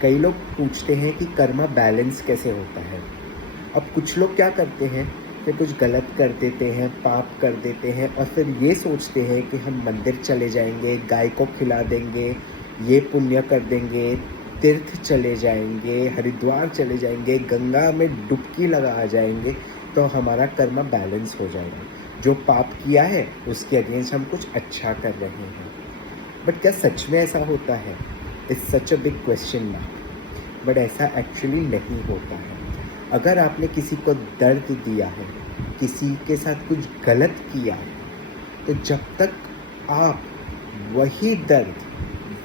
कई लोग पूछते हैं कि कर्मा बैलेंस कैसे होता है। अब कुछ लोग क्या करते हैं कि कुछ गलत कर देते हैं, पाप कर देते हैं और फिर ये सोचते हैं कि हम मंदिर चले जाएंगे, गाय को खिला देंगे, ये पुण्य कर देंगे, तीर्थ चले जाएंगे, हरिद्वार चले जाएंगे, गंगा में डुबकी लगा आ जाएंगे तो हमारा कर्मा बैलेंस हो जाएगा। जो पाप किया है उसके अगेंस्ट हम कुछ अच्छा कर रहे हैं। बट क्या सच में ऐसा होता है? It's such a big question mark. But ऐसा एक्चुअली नहीं होता है। अगर आपने किसी को दर्द दिया है, किसी के साथ कुछ गलत किया, तो जब तक आप वही दर्द,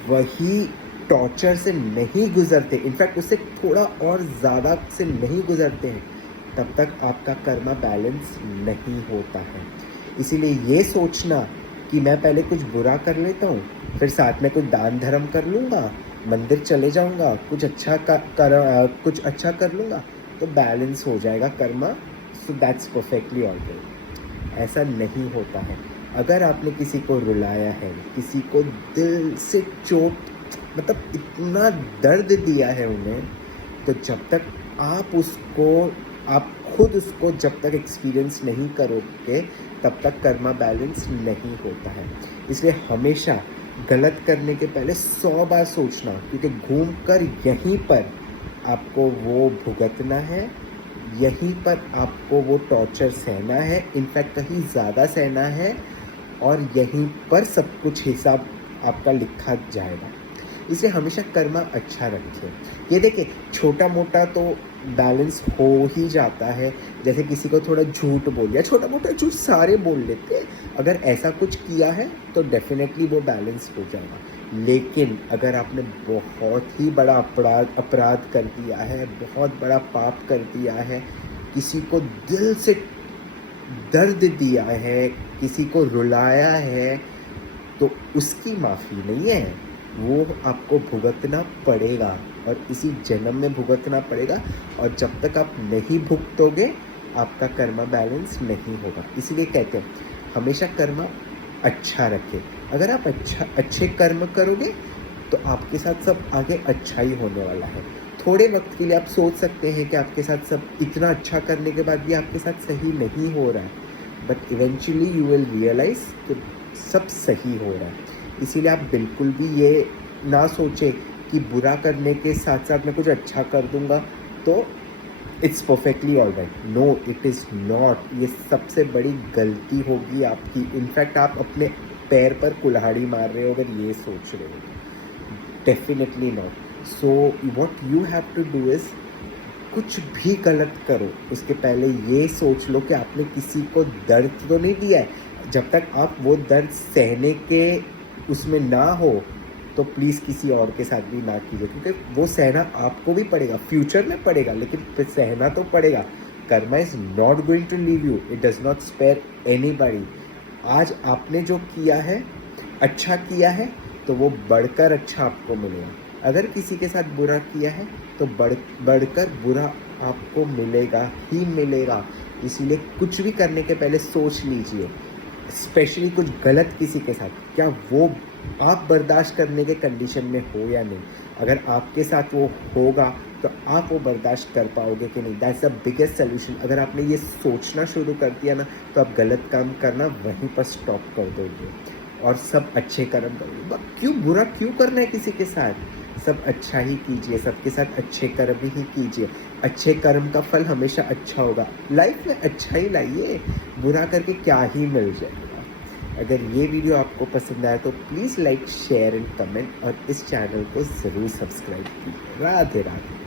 वही टॉर्चर से नहीं गुजरते, इनफैक्ट उससे थोड़ा और ज़्यादा से नहीं गुजरते हैं, तब तक आपका कर्मा बैलेंस नहीं होता है। इसीलिए ये सोचना कि मैं पहले कुछ बुरा कर लेता हूँ, फिर साथ में कुछ दान धर्म कर लूँगा, मंदिर चले जाऊँगा, कुछ अच्छा कर लूँगा तो बैलेंस हो जाएगा Karma, so that's perfectly alright. ऐसा नहीं होता है। अगर आपने किसी को रुलाया है, किसी को दिल से चोट, मतलब इतना दर्द दिया है उन्हें, तो जब तक आप खुद उसको जब तक एक्सपीरियंस नहीं करोगे तब तक कर्मा बैलेंस नहीं होता है। इसलिए हमेशा गलत करने के पहले 100 बार सोचना, क्योंकि घूमकर यहीं पर आपको वो भुगतना है, यहीं पर आपको वो टॉर्चर सहना है, इनफैक्ट कहीं ज़्यादा सहना है, और यहीं पर सब कुछ हिसाब आपका लिखा जाएगा। इसलिए हमेशा कर्मा अच्छा रखें। ये देखिए, छोटा मोटा तो बैलेंस हो ही जाता है। जैसे किसी को थोड़ा झूठ बोल दिया, छोटा मोटा झूठ सारे बोल लेते हैं, अगर ऐसा कुछ किया है तो डेफिनेटली वो बैलेंस हो जाएगा। लेकिन अगर आपने बहुत ही बड़ा अपराध कर दिया है, बहुत बड़ा पाप कर दिया है, किसी को दिल से दर्द दिया है, किसी को रुलाया है, तो उसकी माफ़ी नहीं है, वो आपको भुगतना पड़ेगा और इसी जन्म में भुगतना पड़ेगा। और जब तक आप नहीं भुगतोगे आपका कर्मा बैलेंस नहीं होगा। इसलिए कहते हैं हमेशा कर्मा अच्छा रखें। अगर आप अच्छे कर्म करोगे तो आपके साथ सब आगे अच्छा ही होने वाला है। थोड़े वक्त के लिए आप सोच सकते हैं कि आपके साथ सब इतना अच्छा करने के बाद भी आपके साथ सही नहीं हो रहा है, but eventually you will realise कि सब सही हो रहा है। इसीलिए आप बिल्कुल भी ये ना सोचें कि बुरा करने के साथ साथ मैं कुछ अच्छा कर दूंगा तो it's perfectly all right. No, it is not. ये सबसे बड़ी गलती होगी आपकी। इनफैक्ट आप अपने पैर पर कुल्हाड़ी मार रहे हो अगर ये सोच रहे हो। Definitely not. So what you have to do is, कुछ भी गलत करो उसके पहले ये सोच लो कि आपने किसी को दर्द तो नहीं दिया है। जब तक आप वो दर्द सहने के उसमें ना हो तो प्लीज़ किसी और के साथ भी ना कीजिए, क्योंकि वो सहना आपको भी पड़ेगा, फ्यूचर में पड़ेगा, लेकिन फिर सहना तो पड़ेगा। Karma is not going to leave you, it does not spare anybody. आज आपने जो किया है, अच्छा किया है, तो वो बढ़कर अच्छा आपको मिलेगा। अगर किसी के साथ बुरा किया है तो बढ़कर बुरा आपको मिलेगा ही मिलेगा। इसीलिए कुछ भी करने के पहले सोच लीजिए, स्पेशली कुछ गलत किसी के साथ, क्या वो आप बर्दाश्त करने के कंडीशन में हो या नहीं। अगर आपके साथ वो होगा तो आप वो बर्दाश्त कर पाओगे कि नहीं। That's the biggest solution. अगर आपने ये सोचना शुरू कर दिया ना तो आप गलत काम करना वहीं पर स्टॉप कर दोगे और सब अच्छे कर्म करोगे। क्यों बुरा क्यों करना है किसी के साथ? सब अच्छा ही कीजिए, सबके साथ अच्छे कर्म ही कीजिए। अच्छे कर्म का फल हमेशा अच्छा होगा। लाइफ में अच्छा ही लाइए, बुरा करके क्या ही मिल जाएगा। अगर ये वीडियो आपको पसंद आया तो please like, share and comment और इस चैनल को ज़रूर सब्सक्राइब कीजिए। राधे राधे।